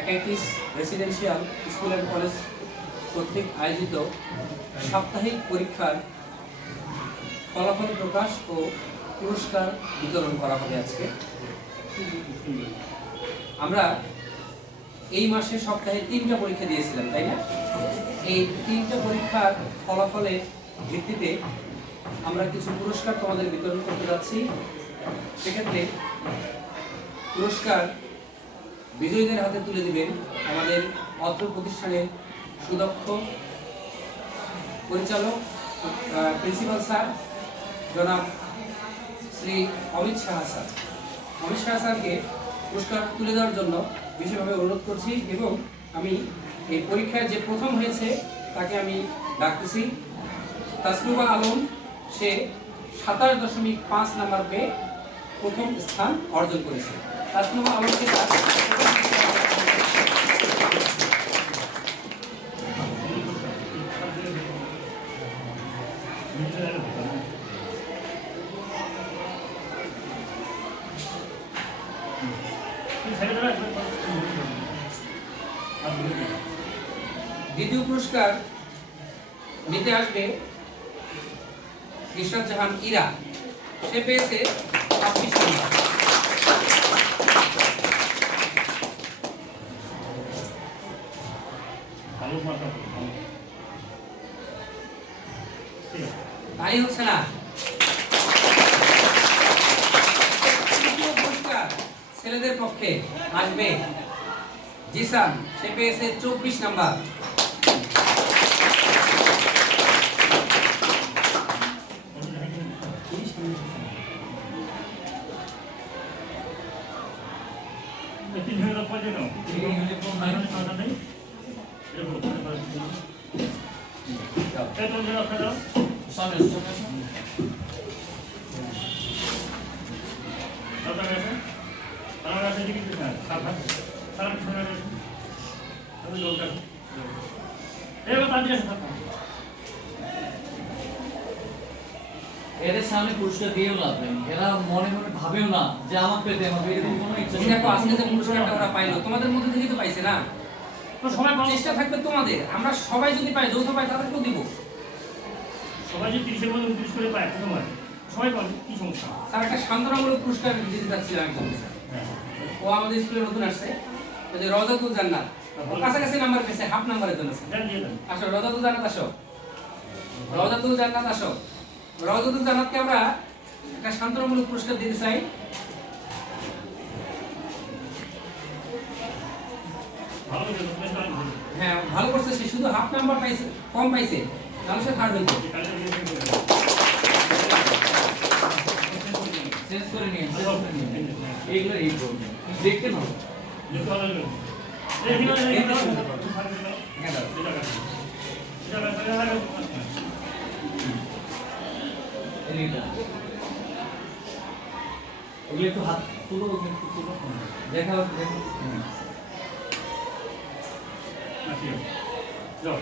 একাইটিস residential school and college কর্তৃক আয়োজিত সাপ্তাহিক পরীক্ষার ফলাফল প্রকাশ ও পুরস্কার বিতরণ করা হবে আজকে। আমরা এই মাসে সপ্তাহে 3টা পরীক্ষা দিয়েছিলাম, তাই না? এই 3টা পরীক্ষার ফলাফলের ভিত্তিতে আমরা কিছু পুরস্কার তোমাদের বিতরণ করতে যাচ্ছি। সেক্ষেত্রে পুরস্কার বিজয়ীদের হাতে তুলে দিবেন আমাদের অত্র প্রতিষ্ঠানের সুদক্ষ পরিচালক প্রিন্সিপাল স্যার জনাব শ্রী অমিত শাহ স্যার। অমিত শাহ স্যারকে পুরস্কার তুলে দেওয়ার জন্য বিশেষভাবে অনুরোধ করছি এবং আমি এই পরীক্ষায় যে প্রথম হয়েছে তাকে আমি ডাকতেছি। তাসনুবা আলম, সে 27.5 নাম্বার পেয়ে প্রথম স্থান অর্জন করেছে। তাসনুবা আলমকে দ্বিতীয় পুরস্কার নিতে আসবে ইশরাত জাহান ইরা, সে পেয়েছে 25 নম্বর। তাই হচ্ছে না। তৃতীয় পুরস্কার ছেলেদের পক্ষে আসবে জিসান, সে পেয়েছে 24 নাম্বার। এদের সামনে পুরস্কার দিয়েও লাভ নেই, এরা মনে মনে ভাবেও না যে আমার পেতে হবে, এরকম কোনো ইচ্ছা নেই। দেখো আজকে যে পুরস্কারটা ওরা পাইলো তোমাদের মধ্যে থেকে তো পাইছে না, তো সবাই চেষ্টা থাকবে তোমাদের। আমরা সবাই যদি পাই, যৌথ পাই, তাদেরকেও দিব। সবাই যদি 30 এর মধ্যে 29 করে পায় তোমার সবাই পাবে, কি সমস্যা? স্যার একটা সান্ত্বনামূলক পুরস্কার দিতে যাচ্ছিলাম একজন স্যার। ও আমাদের স্কুলে নতুন আসছে, ওই যে রওজাতুল জান্নাত, ও কাছাকাছি নাম্বার পেয়েছে, হাফ নাম্বারের জন্য স্যার। আসো রওজাতুল জান্নাত, আসো রওজাতুল জান্নাত, আসো। রওজাতুল জান্নাতকে আমরা একটা সান্ত্বনামূলক পুরস্কার দিতে চাই। হ্যাঁ ভালো করছে, সে শুধু হাফ নাম্বার পাইছে, কম পাইছে, তাহলে সে থার্ড হইতো। চেঞ্জ করে নিয়ে এইগুলো এই প্রবলেম দেখতে না এগুলো একটু হাত তুলো, একটু তুলো, দেখা যাও